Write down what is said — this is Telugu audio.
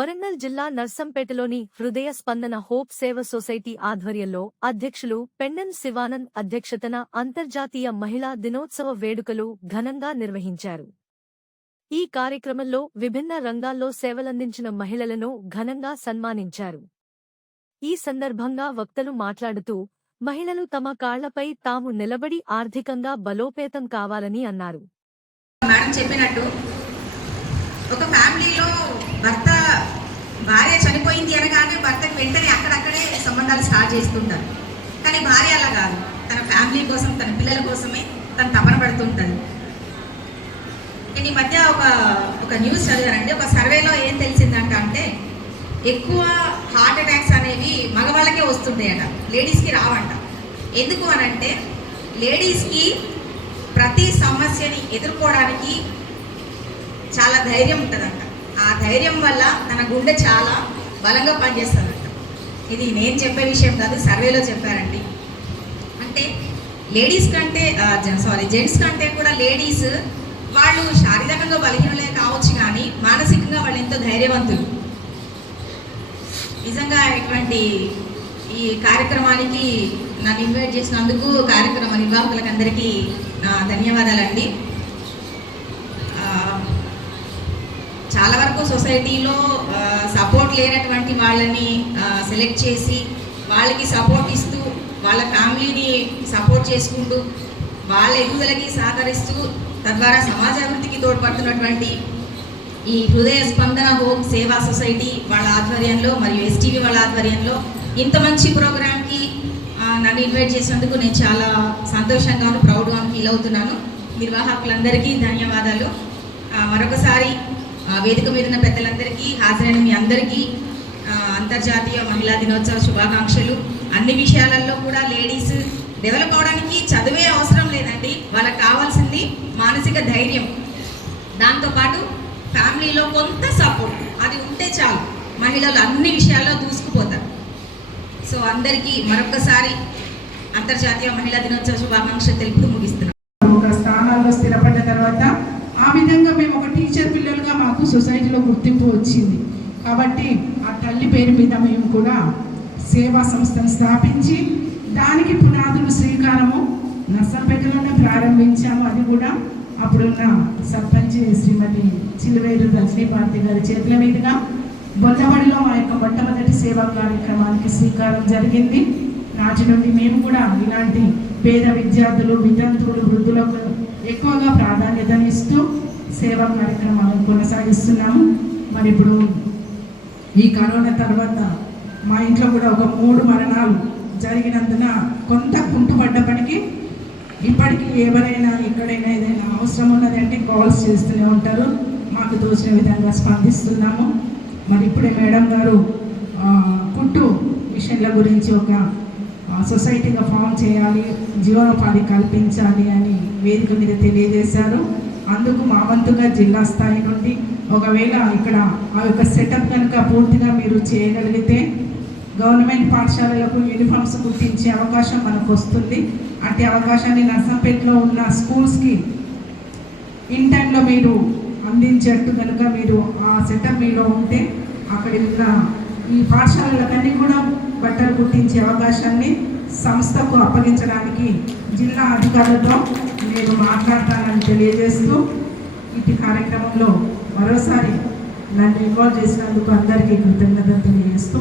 వరంగల్ జిల్లా నర్సంపేటలోని హృదయ స్పందన హోప్ సేవ సొసైటీ ఆధ్వర్యంలో అధ్యక్షులు పెండన్ శివానంద్ అధ్యక్షతన అంతర్జాతీయ మహిళా దినోత్సవ వేడుకలు ఘనంగా నిర్వహించారు. ఈ కార్యక్రమంలో విభిన్న రంగాల్లో సేవలందించిన మహిళలను ఘనంగా సన్మానించారు. ఈ సందర్భంగా వక్తలు మాట్లాడుతూ మహిళలు తమ కాళ్లపై తాము నిలబడి ఆర్థికంగా బలోపేతం కావాలని అన్నారు. మేడం చెప్పినట్టు ఒక ఫ్యామిలీలో భార్య చనిపోయింది అనగానే భర్తకి వెంటనే అక్కడక్కడే సంబంధాలు స్టార్ట్ చేస్తుంటారు. కానీ భార్య అలా కాదు, తన ఫ్యామిలీ కోసం తన పిల్లల కోసమే తను తపన పడుతుంటుంది. నేను ఈ మధ్య ఒక న్యూస్ చదివానండి. ఒక సర్వేలో ఏం తెలిసిందంట అంటే ఎక్కువ హార్ట్ అటాక్స్ అనేవి మగవాళ్ళకే వస్తుంటాయట, లేడీస్కి రావంట. ఎందుకు అనంటే లేడీస్కి ప్రతి సమస్యని ఎదుర్కోవడానికి చాలా ధైర్యం ఉంటుందంట. ఆ ధైర్యం వల్ల తన గుండె చాలా బలంగా పనిచేస్తుందంట. ఇది నేను చెప్పే విషయం కాదు, సర్వేలో చెప్పారండి. అంటే జెంట్స్ కంటే కూడా లేడీస్ వాళ్ళు శారీరకంగా బలహీనలే కావచ్చు, కానీ మానసికంగా వాళ్ళు ఎంతో ధైర్యవంతులు. నిజంగా ఇటువంటి ఈ కార్యక్రమానికి నన్ను ఇన్వైట్ చేసినందుకు కార్యక్రమ నిర్వాహకులకు అందరికీ ధన్యవాదాలండి. చాలా వరకు సొసైటీలో సపోర్ట్ లేనటువంటి వాళ్ళని సెలెక్ట్ చేసి వాళ్ళకి సపోర్ట్ ఇస్తూ వాళ్ళ ఫ్యామిలీని సపోర్ట్ చేసుకుంటూ వాళ్ళ ఎదుగుదలకి సహకరిస్తూ తద్వారా సమాజ అభివృద్ధికి తోడ్పడుతున్నటువంటి ఈ హృదయ స్పందన హోమ్ సేవా సొసైటీ వాళ్ళ ఆధ్వర్యంలో మరియు ఎస్టీవీ వాళ్ళ ఆధ్వర్యంలో ఇంత మంచి ప్రోగ్రామ్కి నన్ను ఇన్వైట్ చేసినందుకు నేను చాలా సంతోషంగాను ప్రౌడ్గాను ఫీల్ అవుతున్నాను. నిర్వాహకులందరికీ ధన్యవాదాలు. మరొకసారి వేదిక మీద ఉన్న పెద్దలందరికీ, హాజరైన మీ అందరికీ అంతర్జాతీయ మహిళా దినోత్సవ శుభాకాంక్షలు. అన్ని విషయాలలో కూడా లేడీస్ డెవలప్ అవడానికి చదివే అవసరం లేదండి, వాళ్ళకి కావాల్సింది మానసిక ధైర్యం, దాంతోపాటు ఫ్యామిలీలో కొంత సపోర్ట్ అది ఉంటే చాలు, మహిళలు అన్ని విషయాల్లో దూసుకుపోతారు. సో అందరికీ మరొకసారి అంతర్జాతీయ మహిళా దినోత్సవ శుభాకాంక్షలు తెలుపుతూ ముగిస్తున్నాం. ఒక స్థానాల్లో స్థిరపడ్డ తర్వాత ఆ విధంగా మేము ఒక టీచర్ పిల్లలుగా మాకు సొసైటీలో గుర్తింపు వచ్చింది. కాబట్టి ఆ తల్లి పేరు మీద మేము కూడా సేవా సంస్థను స్థాపించి దానికి పునాదులు శ్రీకారము నర్సంపేటలోనే ప్రారంభించాము. అది కూడా అప్పుడున్న సర్పంచ్ శ్రీమతి చిలువేరు రజనీపార్తి గారి చేతుల మీదుగా బొల్లబడిలో మా యొక్క మొట్టమొదటి సేవా కార్యక్రమానికి శ్రీకారం జరిగింది. నాటి నుండి మేము కూడా ఇలాంటి పేద విద్యార్థులు, వితంతువులు, వృద్ధులకు ఎక్కువగా ప్రాధాన్యతనిస్తూ సేవా కార్యక్రమాలను కొనసాగిస్తున్నాము. మరి ఇప్పుడు ఈ కరోనా తర్వాత మా ఇంట్లో కూడా ఒక 3 మరణాలు జరిగినందున కొంత కుంటుపడ్డప్పటికీ ఇప్పటికీ ఎవరైనా ఎక్కడైనా ఏదైనా అవసరం ఉన్నదంటే కాల్స్ చేస్తూనే ఉంటారు. మాకు తోచిన విధంగా స్పందిస్తున్నాము. మరి ఇప్పుడే మేడం గారు కుట్టు మిషన్ల గురించి ఒక సొసైటీగా ఫామ్ చేయాలి, జీవనోపాధి కల్పించాలి అని వేదిక మీద తెలియజేశారు. అందుకు మా వంతుగా జిల్లా స్థాయి నుండి ఒకవేళ ఇక్కడ ఆ యొక్క సెటప్ కనుక పూర్తిగా మీరు చేయగలిగితే గవర్నమెంట్ పాఠశాలలకు యూనిఫామ్స్ కుట్టించే అవకాశం మనకు వస్తుంది. అట్టి అవకాశాన్ని నర్సంపేటలో ఉన్న స్కూల్స్కి ఇన్ టైంలో మీరు అందించేట్టు కనుక మీరు ఆ సెటప్ మీలో ఉంటే అక్కడ ఉన్న ఈ పాఠశాలలకన్నీ కూడా బట్టలు కుట్టించే అవకాశాన్ని సంస్థకు అప్పగించడానికి జిల్లా అధికారులతో నేను మాట్లాడతానని తెలియజేస్తూ ఇటు కార్యక్రమంలో మరోసారి నన్ను ఇన్వాల్వ్ చేసినందుకు అందరికీ కృతజ్ఞతలు తెలియజేస్తూ